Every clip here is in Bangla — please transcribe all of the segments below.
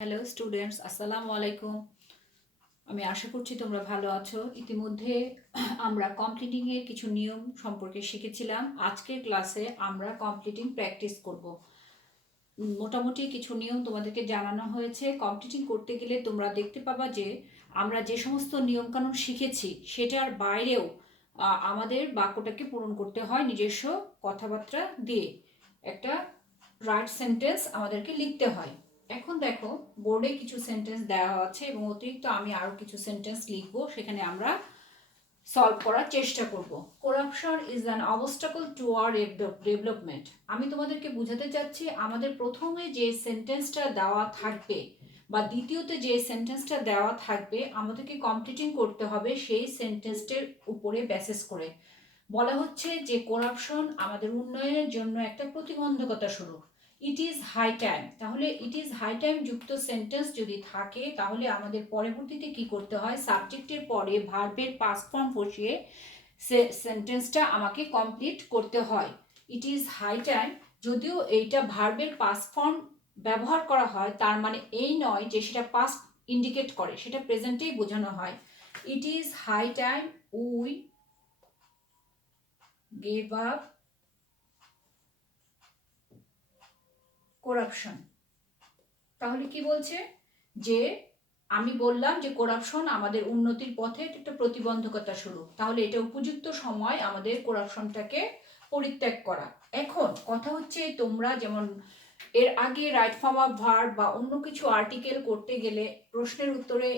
হ্যালো স্টুডেন্টস, আসসালামু আলাইকুম। আমি আশা করছি তোমরা ভালো আছো। ইতিমধ্যে আমরা কমপ্লিটিংয়ের কিছু নিয়ম সম্পর্কে শিখেছিলাম। আজকের ক্লাসে আমরা কমপ্লিটিং প্র্যাকটিস করব। মোটামুটি কিছু নিয়ম তোমাদেরকে জানানো হয়েছে। কমপ্লিটিং করতে গেলে তোমরা দেখতে পাবা যে আমরা যে সমস্ত নিয়মকানুন শিখেছি সেটার বাইরেও আমাদের বাক্যটাকে পূরণ করতে হয় নিজস্ব কথাবার্তা দিয়ে। একটা রাইট সেন্টেন্স আমাদেরকে লিখতে হয়। এখন দেখো, বোর্ডে কিছু সেন্টেন্স দেওয়া আছে এবং অতিরিক্ত আমি আরও কিছু সেন্টেন্স লিখবো, সেখানে আমরা সলভ করার চেষ্টা করব। Corruption is an obstacle to our development. আমি তোমাদেরকে বোঝাতে চাচ্ছি, আমাদের প্রথমে যে সেন্টেন্সটা দেওয়া থাকবে বা দ্বিতীয়তে যে সেন্টেন্সটা দেওয়া থাকবে আমাদেরকে কমপ্লিটিং করতে হবে সেই সেন্টেন্সটার উপরে বেসিস করে। বলা হচ্ছে যে করাপশন আমাদের উন্নয়নের জন্য একটা প্রতিবন্ধকতা স্বরূপ। It is high time. তাহলে ইট ইজ হাই টাইম যুক্ত সেন্টেন্স যদি থাকে তাহলে আমাদের পরবর্তীতে কি করতে হয়, সাবজেক্টের পরে ভার্বের পাস্ট ফর্ম বসিয়ে সেন্টেন্সটা আমাকে কমপ্লিট করতে হয়। ইট ইজ হাই টাইম, যদিও এইটা ভার্বের পাস্ট ফর্ম ব্যবহার করা হয় তার মানে এই নয় যে সেটা পাস্ট ইন্ডিকেট করে, সেটা প্রেজেন্টেই বোঝানো হয়। It is high time we gave up corruption। তাহলে কি বলছে যে আমি বললাম যে করাপশন আমাদের উন্নতির পথে একটা প্রতিবন্ধকতা স্বরূপ, তাহলে এটা উপযুক্ত সময় আমাদের করাপশনটাকে পরিত্যাগ করা। এখন কথা হচ্ছে, তোমরা যেমন এর আগে রাইট ফর্ম অফ ভার্ব বা অন্য কিছু আর্টিকেল করতে গেলে প্রশ্নের উত্তরে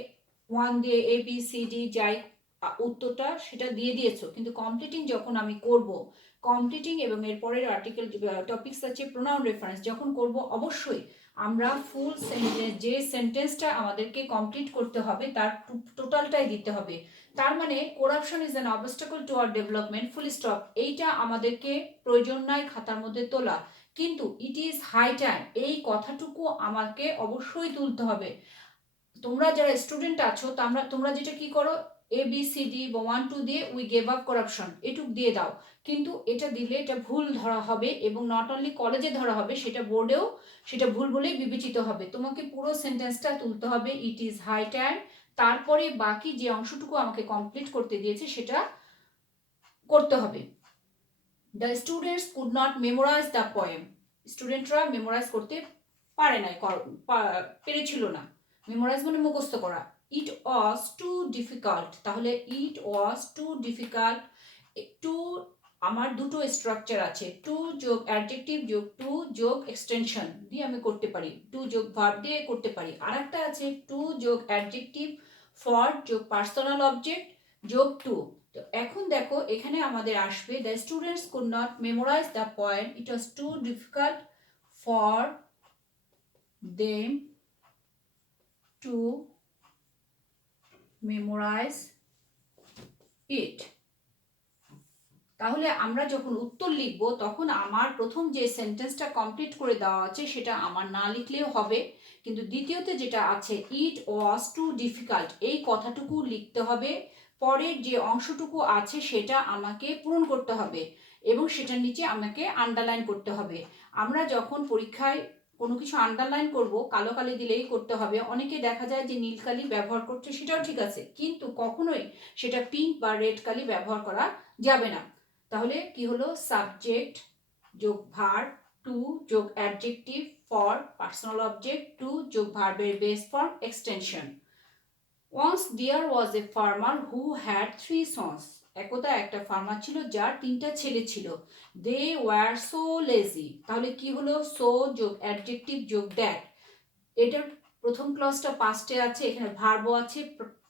ওয়ান দিয়ে এ বি সি ডি যাই উত্তরটা সেটা দিয়ে দিয়েছো, কিন্তু কমপ্লিটিং যখন আমি করব, কমপ্লিটিং এবং এর পরের আর্টিকেল টপিকস আছে প্রোনাউন রেফারেন্স যখন করব, অবশ্যই আমরা ফুল সেন্টেন্স যে সেন্টেন্সটা আমাদেরকে কমপ্লিট করতে হবে তার টোটালটাই দিতে হবে। তার মানে corruption is an obstacle to our development, full stop, এইটা আমাদেরকে প্রয়োজন নাই খাতার মধ্যে তোলা, কিন্তু ইট ইজ হাই টাইম এই কথাটুকু আমাকে অবশ্যই তুলতে হবে। তোমরা যারা স্টুডেন্ট আছো তোমরা যেটা কি করো, এ বি সি ডি বা 1 2 দিয়ে উই গেভ আপ করাপশন এটুক দিয়ে দাও, কিন্তু এটা দিলে এটা ভুল ধরা হবে এবং নট অনলি কলেজে ধরা হবে, সেটা বোর্ডেও সেটা ভুল বলেই বিবেচিত হবে। তোমাকে পুরো সেন্টেন্সটা তুলতে হবে, ইট ইজ হাই টাইম, তারপরে বাকি যে অংশটুকু আমাকে কমপ্লিট করতে দিয়েছে সেটা করতে হবে। The students could not memorise the poem. স্টুডেন্টরা মেমোরাইজ করতে পারে নাই, পেরেছিল না। মেমোরাইজ মানে মুখস্থ করা। ইট ওয়াজ টু ডিফিকাল্ট, তাহলে ইট ওয়াজ টু ডিফিকাল্ট। টু আমার দুটো স্ট্রাকচার আছে, টু যোগ অ্যাডজেক্টিভ যোগ টু যোগ এক্সটেনশন দিয়ে আমি করতে পারি, টু যোগ ভার্ব দিয়ে করতে পারি। আর একটা আছে টু যোগ অ্যাডজেক্টিভ ফর যোগ পার্সোনাল অবজেক্ট যোগ টু। তো এখন দেখো এখানে আমাদের আসবে the students could not memorise the poem, it was too difficult for them to memorise it. তাহলে আমরা যখন উত্তর লিখব তখন আমার প্রথম যে সেন্টেন্সটা কমপ্লিট করে দেওয়া আছে সেটা আমার না লিখলেও হবে, কিন্তু দ্বিতীয়তে যেটা আছে ইট ওয়াজ টু ডিফিকাল্ট এই কথাটুকু লিখতে হবে, পরের যে অংশটুকু আছে সেটা আমাকে পূরণ করতে হবে এবং সেটার নিচে আমাকে আন্ডারলাইন করতে হবে। আমরা যখন পরীক্ষায় কোনো কিছু আন্ডারলাইন করব, কালো কালি দিলেই করতে হবে। অনেকে দেখা যায় যে নীল কালি ব্যবহার করছে, সেটাও ঠিক আছে, কিন্তু কখনোই সেটা পিঙ্ক বা রেড কালি ব্যবহার করা যাবে না। তাহলে কি হলো, সাবজেক্ট যোগ ভার্ব টু যোগ adjective for personal object to যোগ ভার্বের base form extension. Once there was a farmer who had 3 sons. একদা একটা ফার্মার ছিল যার 3টা ছেলে ছিল। দে ওয়ার সো লেজি, তাহলে কি হলো, সো যোগ অ্যাডজেক্টিভ যোগ দ্যাট। এটার প্রথম ক্লজটা পাস্টে আছে, এখানে ভার্বও আছে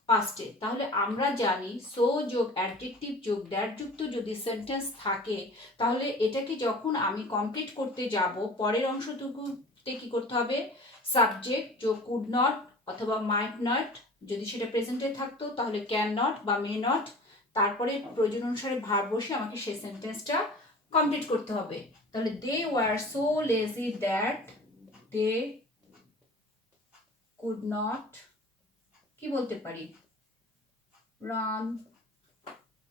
পাস্টে। তাহলে আমরা জানি সো যোগ অ্যাডজেক্টিভ যোগ দ্যাট যুক্ত যদি সেন্টেন্স থাকে তাহলে এটাকে যখন আমি কমপ্লিট করতে যাব পরের অংশটুকুতে কি করতে হবে, সাবজেক্ট যোগ কুড নট অথবা মাইট নট, যদি সেটা প্রেজেন্টে থাকতো তাহলে ক্যান নট বা মে নট, তারপরে প্রয়োজন অনুসারে ভার্ব বসে আমাকে সেই সেন্টেন্সটা কমপ্লিট করতে হবে। তাহলে they were so lazy that they could not কি বলতে পারি, run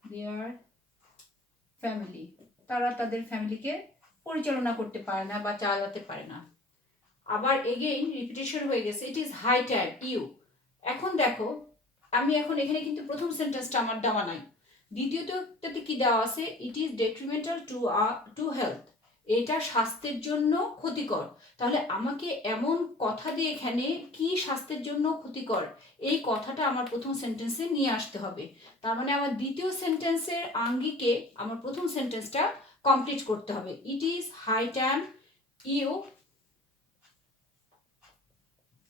their family, তারা তাদের ফ্যামিলিকে পরিচালনা করতে পারে না বা চালাতে পারে না। আবার এগেইন রিপিটেশন হয়ে গেছে, it is high time you. এখন দেখো আমি এখন এখানে কিন্তু প্রথম সেন্টেন্সটা আমার দেওয়া নাই, দ্বিতীয়টাতে কি দেওয়া আছে, it is detrimental to health, এটা স্বাস্থ্যের জন্য ক্ষতিকর। তাহলে আমাকে এমন কথা দিয়ে এখানে কি স্বাস্থ্যের জন্য ক্ষতিকর এই কথাটা আমার প্রথম সেন্টেন্সে নিয়ে আসতে হবে। তার মানে আমার দ্বিতীয় সেন্টেন্সের আঙ্গিকে আমার প্রথম সেন্টেন্সটা কমপ্লিট করতে হবে। It is high time you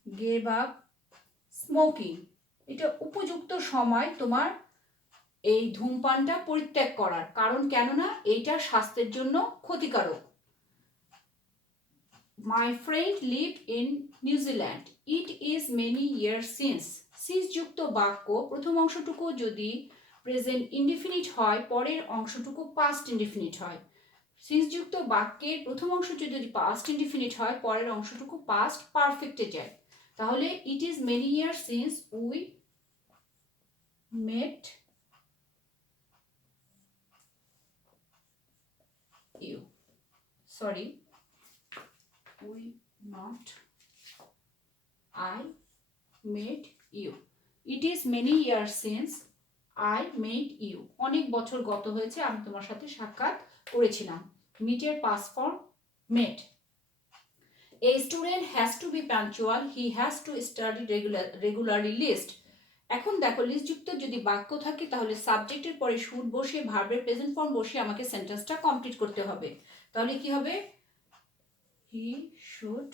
gave up smoking, এটা উপযুক্ত সময় তোমার এই ধূমপানটা পরিত্যাগ করার, কারণ কেননা এইটা স্বাস্থ্যের জন্য ক্ষতিকারক। My friend live in New Zealand, it is many years since, since যুক্ত বাক্য প্রথম অংশটুকু যদি প্রেজেন্ট ইনডিফিনিট হয়, পরের অংশটুকু পাস্ট ইনডিফিনিট হয়। সিন্স যুক্ত বাক্যের প্রথম অংশ যদি পাস্ট ইনডিফিনিট হয়, পরের অংশটুকু পাস্ট পারফেক্টে যায়। তাহলে it is many years since we met you, sorry we not, I met you. It is many years since I met you. অনেক বছর গত হয়েছে আমি তোমার সাথে সাক্ষাৎ করেছিলাম। Meet এর past form met. A student has to be punctual. He has to study regularly list. এখন দেখো লিস্ট যুক্ত যদি বাক্য থাকে তাহলে সাবজেক্টের পরে শুড বসিয়ে ভার্বের প্রেজেন্ট ফর্ম বসিয়ে আমাকে সেন্টেন্সটা কমপ্লিট করতে হবে। তাহলে কি হবে, হি শুড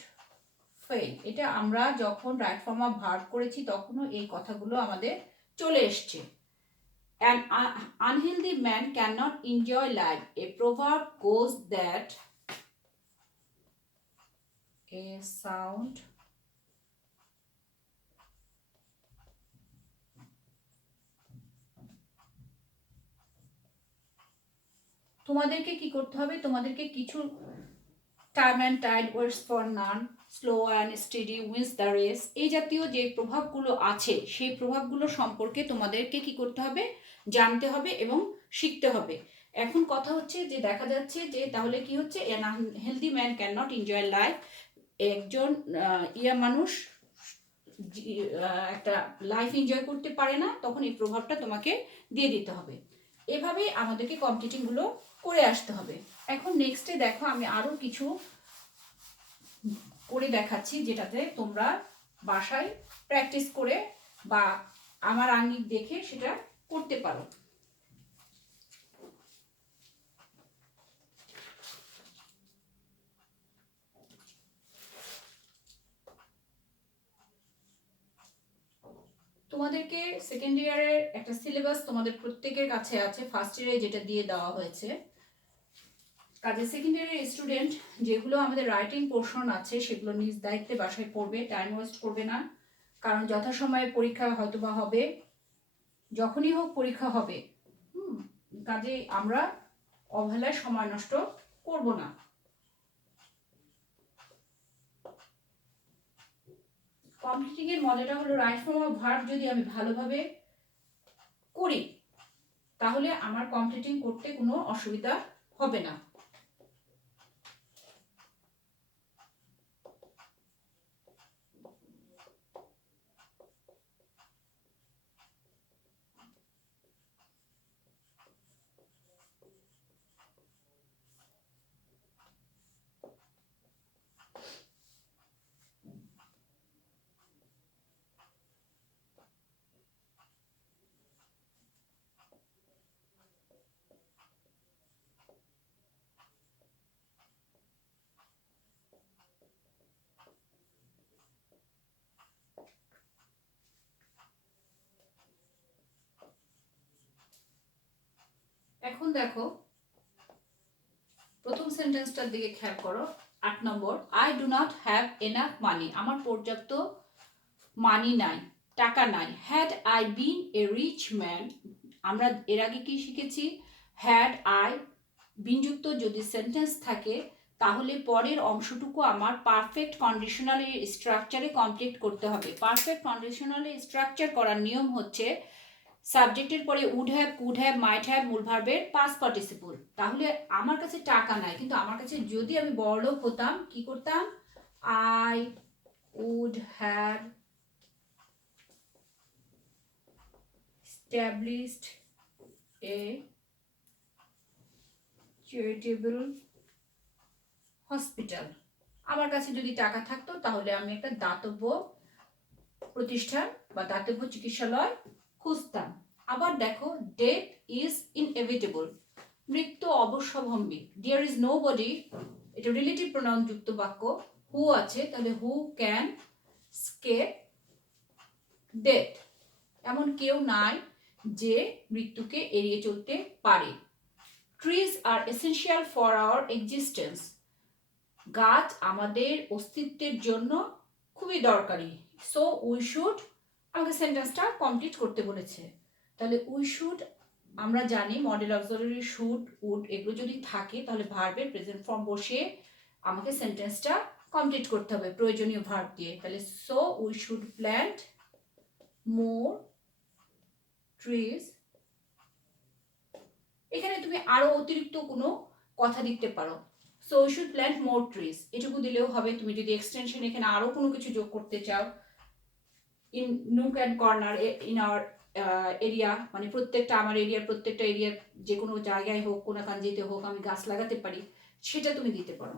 ফেল। এটা আমরা যখন রাইট ফর্ম অফ ভার্ব করেছি তখনও এই কথাগুলো আমাদের চলে এসছে। An unhealthy man cannot enjoy life. A proverb goes that a sound তোমাদেরকে কি করতে হবে, তোমাদেরকে কিছু time and tide, words for none, slow and steady wins the race, এই জাতীয় যে প্রভাবগুলো আছে সেই প্রভাবগুলো সম্পর্কে তোমাদেরকে কি করতে হবে, জানতে হবে এবং শিখতে হবে। এখন কথা হচ্ছে যে দেখা যাচ্ছে যে তাহলে কি হচ্ছে, N healthy man can not enjoy life, একজন মানুষ একটা লাইফ এনজয় করতে পারে না, তখন এই প্রভাবটা তোমাকে দিয়ে দিতে হবে। এভাবে আমাদেরকে কমপ্লিটিংগুলো করে আসতে হবে। এখন নেক্সটে দেখো আমি আরও কিছু করে দেখাচ্ছি যেটাতে তোমরা বাসায় প্র্যাকটিস করে বা আমার আঙ্গিক দেখে সেটা করতে পারো। তোমাদেরকে সেকেন্ড ইয়ারের একটা সিলেবাস তোমাদের প্রত্যেকের কাছে আছে, ফার্স্ট ইয়ারে যেটা দিয়ে দেওয়া হয়েছে। কাজে সেকেন্ড ইয়ারের স্টুডেন্ট যেগুলো আমাদের রাইটিং পোর্শন আছে সেগুলো নিজ দায়িত্বে বাসায় পড়বে, টাইম ওয়েস্ট করবে না, কারণ যথাসময়ে পরীক্ষা হয়তো বা হবে, যখনই হোক পরীক্ষা হবে। কাজে আমরা অবহেলায় সময় নষ্ট করব না। কমপ্লিটিং এর মজাটা হলো রাইট ফর্ম অফ ভার্ব যদি আমি ভালোভাবে করি তাহলে আমার কমপ্লিটিং করতে কোনো অসুবিধা হবে না। এখন দেখো প্রথম সেন্টেন্সটার দিকে খেয়াল করো, 8 নম্বর, I do not have enough money, আমার পর্যাপ্ত মানি নাই, টাকা নাই। Had I been a rich man, আমরা এর আগে কি শিখেছি, হ্যাড আই বিনযুক্ত যদি সেন্টেন্স থাকে তাহলে পরের অংশটুকু আমার পারফেক্ট কন্ডিশনাল স্ট্রাকচারে কমপ্লিট করতে হবে। পারফেক্ট কন্ডিশনাল স্ট্রাকচার করার নিয়ম হচ্ছে সাবজেক্টের পরে would have, could have, might have মূল ভার্বের পাস্ট পার্টিসিপল। তাহলে আমার কাছে টাকা নাই, কিন্তু আমার কাছে যদি আমি বড়লোক হতাম কি করতাম, I would have established a charitable hospital. আমার কাছে যদি টাকা থাকতো তাহলে আমি একটা দাতব্য প্রতিষ্ঠান বা দাতব্য চিকিৎসালয় খুঁজতাম। আবার দেখো, ডেথ ইজ ইনএভিটেবল, মৃত্যু অবশ্যম্ভাবী। দেয়ার ইজ নো বডি, এটা রিলেটিভ প্রোনাউন যুক্ত বাক্য, হু আছে, তাহলে হু ক্যান স্কেপ ডেথ, এমন কেউ নাই যে মৃত্যুকে এড়িয়ে চলতে পারে। Trees are essential for our existence, গাছ আমাদের অস্তিত্বের জন্য খুবই দরকারি। সো উই শুড, আমাকে সেন্টেন্সটা কমপ্লিট করতে বলেছে, তাহলে উই শুড, আমরা জানি মডেল অক্সিলারি শুড, উড এগুলো যদি থাকে তাহলে ভার্বের প্রেজেন্ট ফর্ম বসিয়ে আমাকে সেন্টেন্সটা কমপ্লিট করতে হবে প্রয়োজনীয় ভার্ব দিয়ে। তাহলে so we should plant more trees, এখানে তুমি আরো অতিরিক্ত কোনো কথা দিতে পারো। So we should plant more trees, এটুকু দিলেও হবে। তুমি যদি এক্সটেনশন এখানে আরো কোনো কিছু যোগ করতে চাও, in nook and corner in our area, মানে প্রত্যেকটা আমার এরিয়ার প্রত্যেকটা এরিয়ার যে কোনো জায়গায় হোক, কোনো কাঞ্জিতে হোক, আমি গাছ লাগাতে পারি, সেটা তুমি দিতে পারো।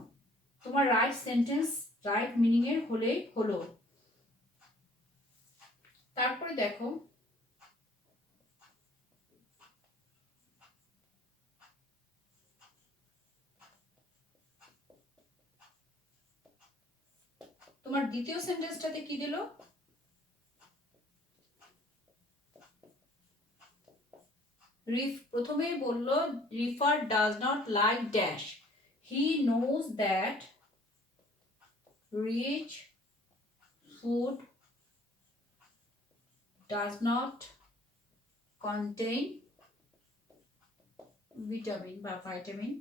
তোমার রাইট সেন্টেন্স রাইট মিনিং এর হলেই হলো। তারপরে দেখো, তোমার দ্বিতীয় সেন্টেন্সটাতে কি দিল? প্রথমেই বলল Rifar does not like dash, he knows that rich food does not contain vitamin বা ভাইটামিন।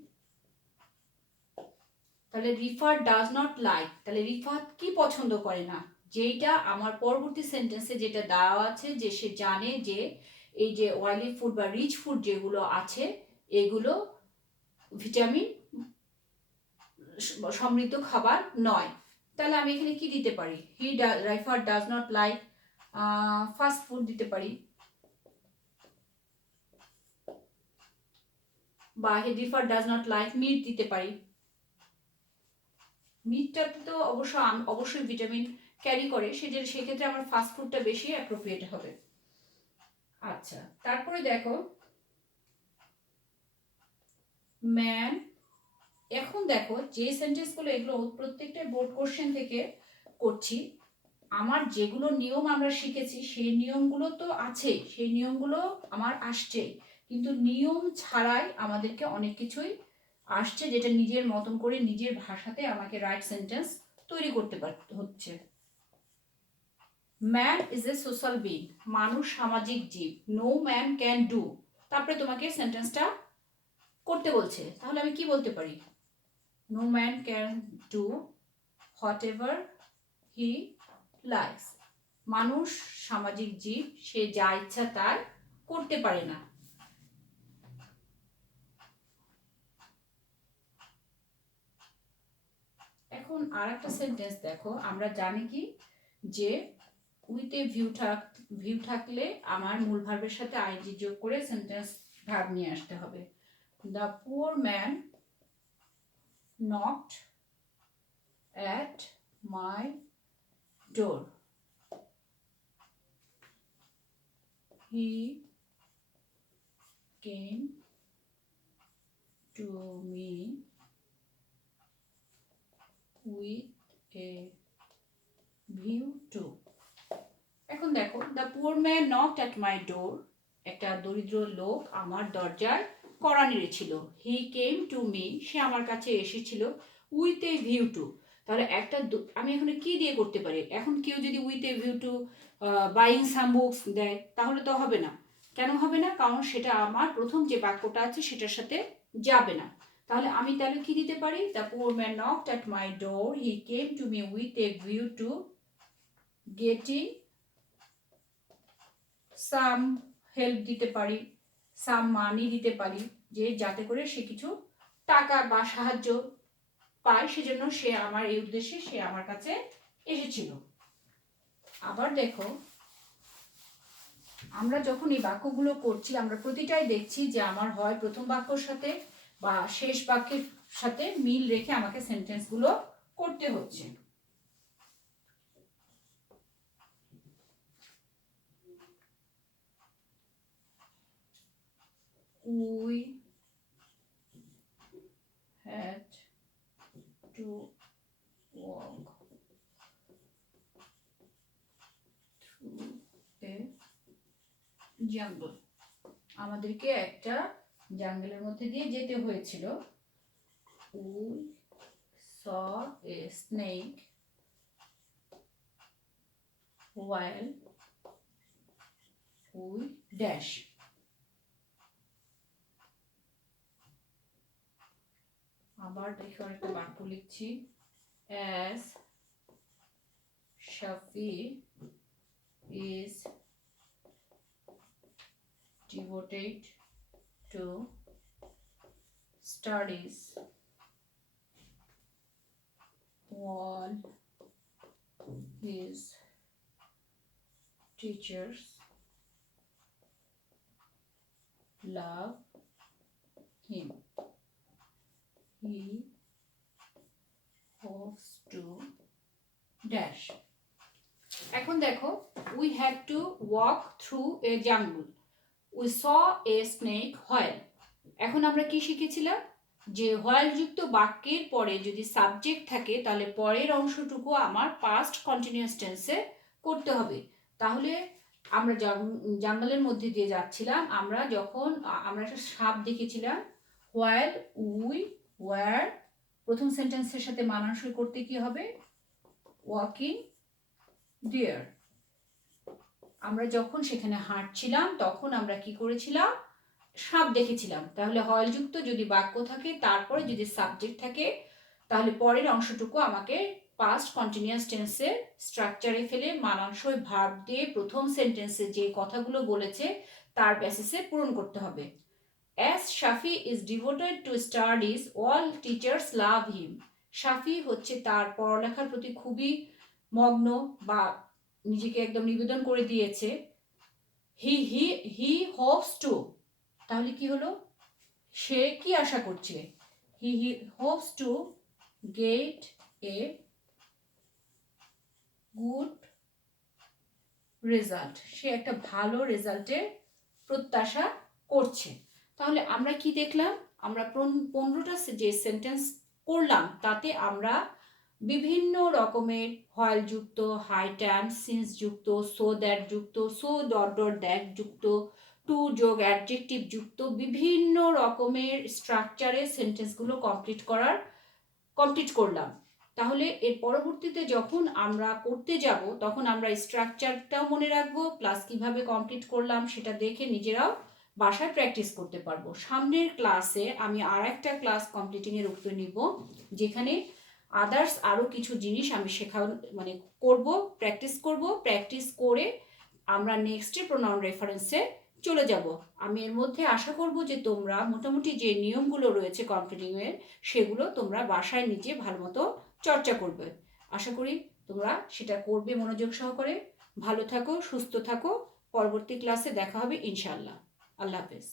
তাহলে রিফার ডাজ নট লাইক, তাহলে রিফাত কি পছন্দ করে না, যেটা আমার পরবর্তী সেন্টেন্সে যেটা দেওয়া আছে যে সে জানে যে এই যে অয়েলি ফুড বা রিচ ফুড যেগুলো আছে এগুলো ভিটামিন সমৃদ্ধ খাবার নয়। তাহলে আমি এখানে কি দিতে পারি? Rifar does not like fast food দিতে পারি, বা রিফার ডাজ নট লাইক মিট দিতে পারি। মিটটাতে তো অবশ্যই ভিটামিন ক্যারি করে, সেক্ষেত্রে আমার ফাস্ট ফুডটা বেশি অ্যাপ্রোপ্রিয়েট হবে। আচ্ছা, তারপরে দেখো ম্যান, এখন দেখো যে সেন্টেন্সগুলো এগুলো প্রত্যেকটা বোর্ড কোশ্চেন থেকে করছি, আমার যেগুলো নিয়ম আমরা শিখেছি সেই নিয়মগুলো তো আছে, সেই নিয়মগুলো আমার আসছে, কিন্তু নিয়ম ছাড়াই আমাদেরকে অনেক কিছুই আসছে যেটা নিজের মতন করে নিজের ভাষাতে আমাকে রাইট সেন্টেন্স তৈরি করতে হচ্ছে। Man is a social being, মানুষ সামাজিক জীব। নো ম্যান ক্যান ডু, তারপরে তোমাকে সেন্টেন্সটা করতে বলছে, তাহলে আমি কি বলতে পারি? No man can do whatever he likes, মানুষ সামাজিক জীব, সে যা ইচ্ছা তাই করতে পারে না। এখন আর একটা সেন্টেন্স দেখো, আমরা জানি কি যে উইথ এ ভিউ থাকলে আমার মূল ভার্বের সাথে আইএনজি যোগ করে সেন্টেন্স ভার্ব নিয়ে আসতে হবে। The poor man knocked at my door, he came to me with a view to. এখন দেখো, the poor man knocked at my door, একটা দরিদ্র লোক আমার দরজায় কড়া নেড়েছিল। হি কেম টু মি, সে আমার কাছে এসেছিল। উইথ এ ভিউ টু, তাহলে আমি এখানে কি দিয়ে করতে পারি? এখন কেউ যদি with a view two buying some books দেয় তাহলে তো হবে না। কেন হবে না? কারণ সেটা আমার প্রথম যে বাক্যটা আছে সেটার সাথে যাবে না। তাহলে কি দিতে পারি? The poor man knocked at my door, he came to me with a view two getting some help দিতে পারি, সাম মানি দিতে পারি, যে যাতে করে সে কিছু টাকা বা সাহায্য পায়, সেজন্য সে আমার এই উদ্দেশ্যে সে আমার কাছে এসেছিল। আবার দেখো, আমরা যখন এই বাক্যগুলো করছি আমরা প্রতিটাই দেখছি যে আমার হয় প্রথম বাক্যর সাথে বা শেষ বাক্যের সাথে মিল রেখে আমাকে সেন্টেন্সগুলো করতে হচ্ছে। We had to walk through a jungle. আমাদেরকে একটা জঙ্গলের মধ্যে দিয়ে যেতে হয়েছিল। We saw a snake while we dash. আবার দেখো একটা বাক্য লিখছি। As Shafi is devoted to studies, all his teachers love him. He hopes to dash. এখন দেখো, we had to walk through a jungle. We saw a snake while. এখন আমরা কি শিখেছিলাম যে while যুক্ত বাক্যের পরে যদি সাবজেক্ট থাকে তাহলে পরের অংশটুকু আমার পাস্ট কন্টিনিউয়াস টেন্সে করতে হবে। তাহলে আমরা জঙ্গলের মধ্যে দিয়ে যাচ্ছিলাম, আমরা যখন আমরা একটা সাপ দেখেছিলাম, while we were প্রথম সেন্টেন্সের সাথে মানানসই করতে কি হবে? ওয়াকিং দেয়ার। আমরা যখন সেখানে হাঁটছিলাম তখন আমরা কি করেছিলাম? সাপ দেখেছিলাম। তাহলে হয় যুক্ত যদি বাক্য থাকে তারপরে যদি সাবজেক্ট থাকে তাহলে পরের অংশটুকু আমাকে পাস্ট কন্টিনিউয়াস টেন্সের স্ট্রাকচারে ফেলে মানানসই ভার্ব দিয়ে প্রথম সেন্টেন্সে যে কথাগুলো বলেছে তার বেসিসে পূরণ করতে হবে। As Shafi is devoted to studies, all teachers love him. শাফি হচ্ছে তার পড়ালেখার প্রতি খুবই মগ্ন বা নিজেকে একদম নিবেদন করে দিয়েছে। হি হোপস টু, তাহলে কি হলো? সে কি আশা করছে? He hopes to get a good result. সে একটা ভালো রেজাল্টের প্রত্যাশা করছে। তাহলে আমরা কি দেখলাম? আমরা 15টা যে সেন্টেন্স করলাম তাতে আমরা বিভিন্ন রকমের হোয়াইল যুক্ত, হাই টাইম সিন্স যুক্ত, সো দ্যাট যুক্ত, সো ডট ডট দ্যাট যুক্ত, টু যোগ অ্যাডজেক্টিভ যুক্ত বিভিন্ন রকমের স্ট্রাকচারে সেন্টেন্সগুলো কমপ্লিট করলাম। তাহলে এর পরবর্তীতে যখন আমরা করতে যাব তখন আমরা স্ট্রাকচারটাও মনে রাখবো, প্লাস কিভাবে কমপ্লিট করলাম সেটা দেখে নিজেরাও বাসায় প্র্যাকটিস করতে পারবো। সামনের ক্লাসে আমি আর একটা ক্লাস কমপ্লিটিংয়ের উপরে নিব, যেখানে আদার্স আরও কিছু জিনিস আমি প্র্যাকটিস করে আমরা নেক্সটে প্রোনাউন রেফারেন্সে চলে যাব। আমি এর মধ্যে আশা করব যে তোমরা মোটামুটি যে নিয়মগুলো রয়েছে কমপ্লিটিংয়ের সেগুলো তোমরা বাসায় নিজে ভালো মতো চর্চা করবে। আশা করি তোমরা সেটা করবে মনোযোগ সহকারে। ভালো থাকো, সুস্থ থাকো। পরবর্তী ক্লাসে দেখা হবে ইনশাআল্লাহ। আল্লাহ হাফেজ।